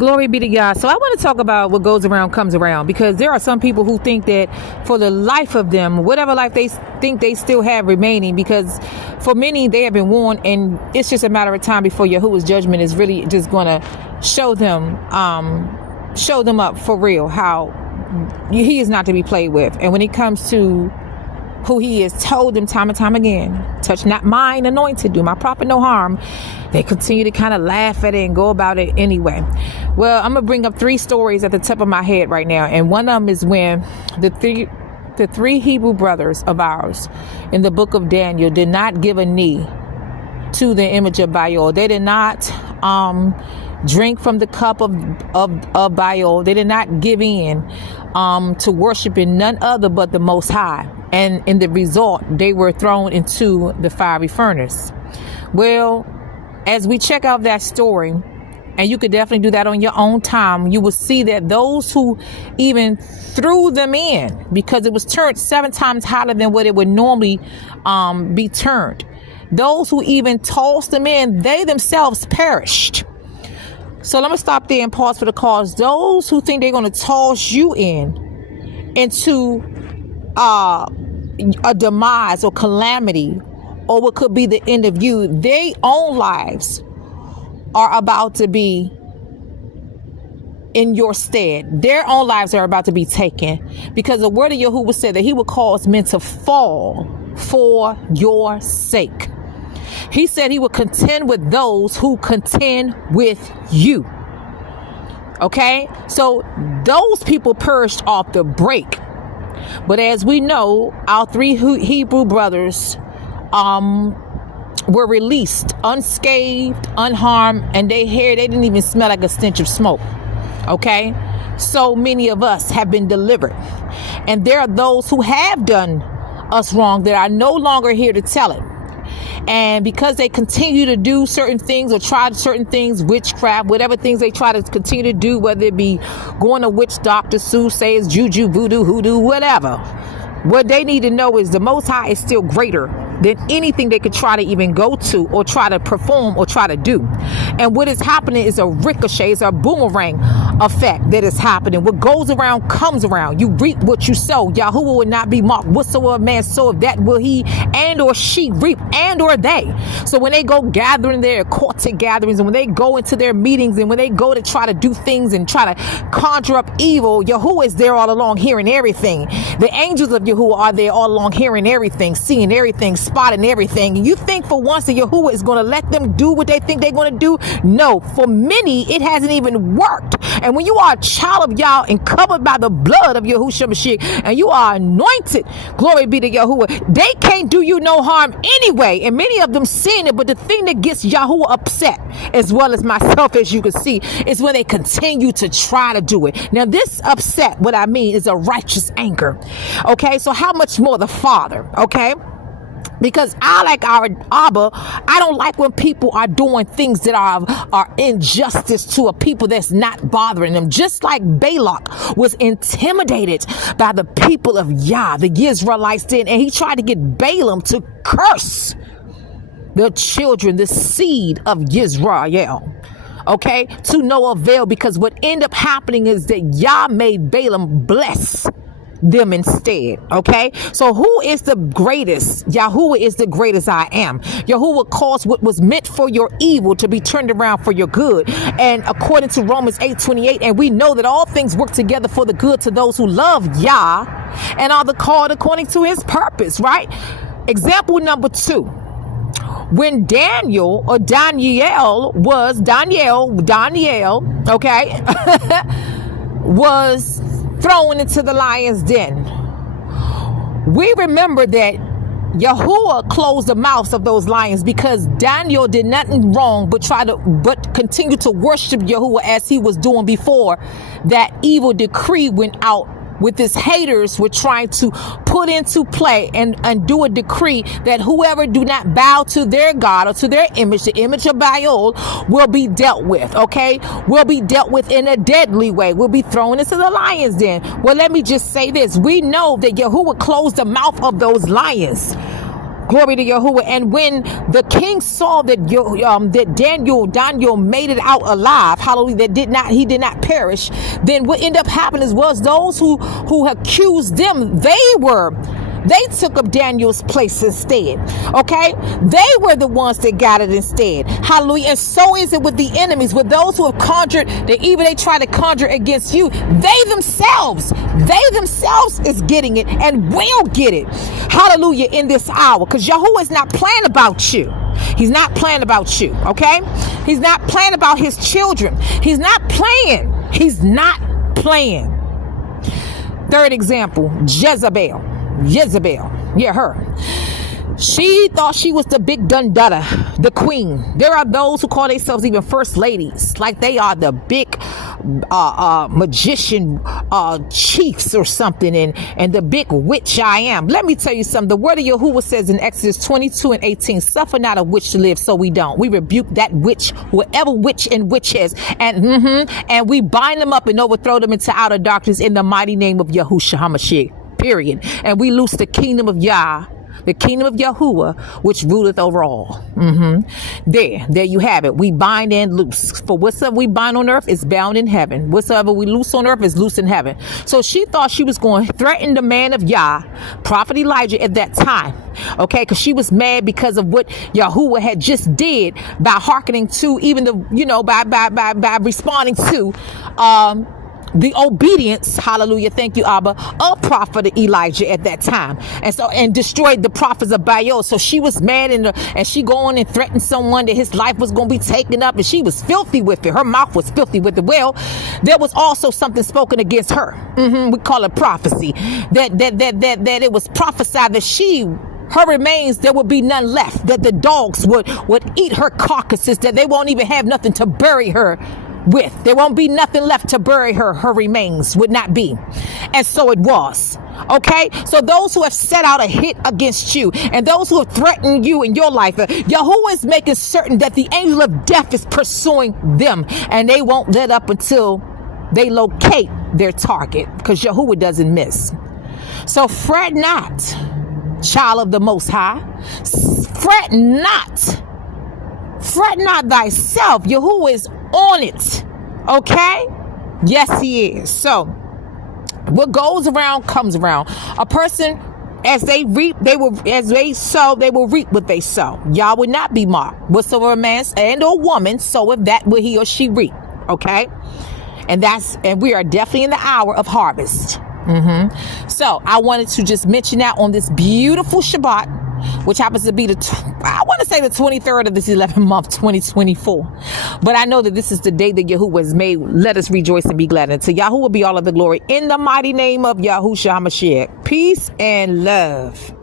Glory be to God. So I want to talk about what goes around comes around, because there are some people who think that for the life of them, whatever life they think they still have remaining, because for many they have been warned, and it's just a matter of time before Yahuwah's judgment is really just going to show them up for real how he is not to be played with. And when it comes to who he has told them time and time again, touch not mine anointed, do my prophet no harm, they continue to kind of laugh at it and go about it anyway. Well, I'm gonna bring up 3 stories at the top of my head right now, and one of them is when the three Hebrew brothers of ours in the book of Daniel did not give a knee to the image of Baal. They did not drink from the cup of Baal. They did not give in to worshiping none other but the Most High. And in the result, they were thrown into the fiery furnace. Well, as we check out that story, and you could definitely do that on your own time, you will see that those who even threw them in, because it was turned 7 times hotter than what it would normally be turned, those who even tossed them in, they themselves perished. So let me stop there and pause for the cause. Those who think they're going to toss you into a demise or calamity, or what could be the end of you, their own lives are about to be in your stead. Their own lives are about to be taken, because the word of Yahuwah said that he would cause men to fall for your sake. He said he would contend with those who contend with you. Okay, so those people perished off the break. But as we know, our 3 Hebrew brothers were released unscathed, unharmed, and their hair, they didn't even smell like a stench of smoke. Okay, so many of us have been delivered, and there are those who have done us wrong that are no longer here to tell it. And because they continue to do certain things or try certain things, witchcraft, whatever things they try to continue to do, whether it be going to witch doctor, soothsayers, juju, voodoo, hoodoo, whatever, what they need to know is the Most High is still greater than anything they could try to even go to or try to perform or try to do. And what is happening is a ricochet, it's a boomerang effect that is happening. What goes around comes around. You reap what you sow. Yahuwah will not be mocked. Whatsoever man soweth, that will he and or she reap, and or they. So when they go gathering their quartet gatherings, and when they go into their meetings, and when they go to try to do things and try to conjure up evil, Yahuwah is there all along hearing everything. The angels of Yahuwah are there all along hearing everything, seeing everything, spotting everything. And you think for once that Yahuwah is going to let them do what they think they're going to do? No, for many it hasn't even worked. And when you are a child of Yah and covered by the blood of Yahushua Mashiach, and you are anointed, glory be to Yahuwah, they can't do you no harm anyway. And many of them seen it, but the thing that gets Yahuwah upset, as well as myself, as you can see, is when they continue to try to do it. Now this upset, what I mean, is a righteous anger. Okay, so how much more the Father? Okay, because I, like our Abba, I don't like when people are doing things that are injustice to a people that's not bothering them. Just like Balak was intimidated by the people of Yah, the Israelites did, and he tried to get Balaam to curse the children, the seed of Israel. Okay, to no avail, because what ended up happening is that Yah made Balaam bless them instead. Okay, so who is the greatest? Yahuwah is the greatest I am. Yahuwah caused what was meant for your evil to be turned around for your good. And according to Romans 8:28, and we know that all things work together for the good to those who love Yah and are the called according to his purpose, right? Example number 2. When Daniel, okay, was thrown into the lion's den, we remember that Yahuwah closed the mouths of those lions, because Daniel did nothing wrong but continue to worship Yahuwah as he was doing before that evil decree went out, with his haters were trying to put into play and do a decree that whoever do not bow to their God or to their image, the image of Baal, will be dealt with, okay? Will be dealt with in a deadly way. Will be thrown into the lion's den. Well, let me just say this. We know that Yahuwah closed the mouth of those lions Glory to Yahuwah. And when the king saw that that Daniel made it out alive, hallelujah, he did not perish, then what ended up happening was those who accused them, they took up Daniel's place instead. Okay? They were the ones that got it instead. Hallelujah. And so is it with the enemies, with those who have conjured, that even they try to conjure against you, they themselves is getting it and will get it. Hallelujah, in this hour. Because Yahuwah is not playing about you. He's not playing about you. Okay? He's not playing about his children. He's not playing. He's not playing. Third example, Jezebel. Yeah, her. She thought she was the big dundada, the queen. There are those who call themselves even first ladies, like they are the big magician chiefs or something, and the big witch I am. Let me tell you something. The word of Yahuwah says in Exodus 22:18, suffer not a witch to live, so we don't. We rebuke that witch, whoever witch and witch is, and we bind them up and overthrow them into outer darkness in the mighty name of Yahushua HaMashiach. Period. And we loose the kingdom of Yah, the kingdom of Yahuwah, which ruleth over all. There you have it. We bind and loose. For whatsoever we bind on earth is bound in heaven. Whatsoever we loose on earth is loose in heaven. So she thought she was going to threaten the man of Yah, Prophet Elijah, at that time. Okay, because she was mad because of what Yahuwah had just did by hearkening to, even by responding to the obedience, hallelujah, thank you, Abba, of Prophet Elijah at that time, and destroyed the prophets of Baal. So she was mad, and she go on and threatened someone that his life was going to be taken up, and she was filthy with it. Her mouth was filthy with it. Well, there was also something spoken against her. We call it prophecy. That it was prophesied that her remains, there would be none left, that the dogs would eat her carcasses, that they won't even have nothing to bury her with. There won't be nothing left to bury her. Her remains would not be. And so it was. Okay? So those who have set out a hit against you, and those who have threatened you in your life, Yahuwah is making certain that the angel of death is pursuing them, and they won't let up until they locate their target, because Yahuwah doesn't miss. So fret not, child of the Most High. Fret not. Fret not thyself. Yahuwah is on it. Okay? Yes, he is. So what goes around comes around. A person, as they reap, as they sow, they will reap what they sow. Y'all will not be mocked. Whatsoever a man and or woman soweth, that will he or she reap. Okay? And we are definitely in the hour of harvest. So I wanted to just mention that on this beautiful Shabbat, which happens to be the 23rd of this 11th month, 2024. But I know that this is the day that Yahuwah has made. Let us rejoice and be glad. And to Yahuwah be all of the glory in the mighty name of Yahushua HaMashiach. Peace and love.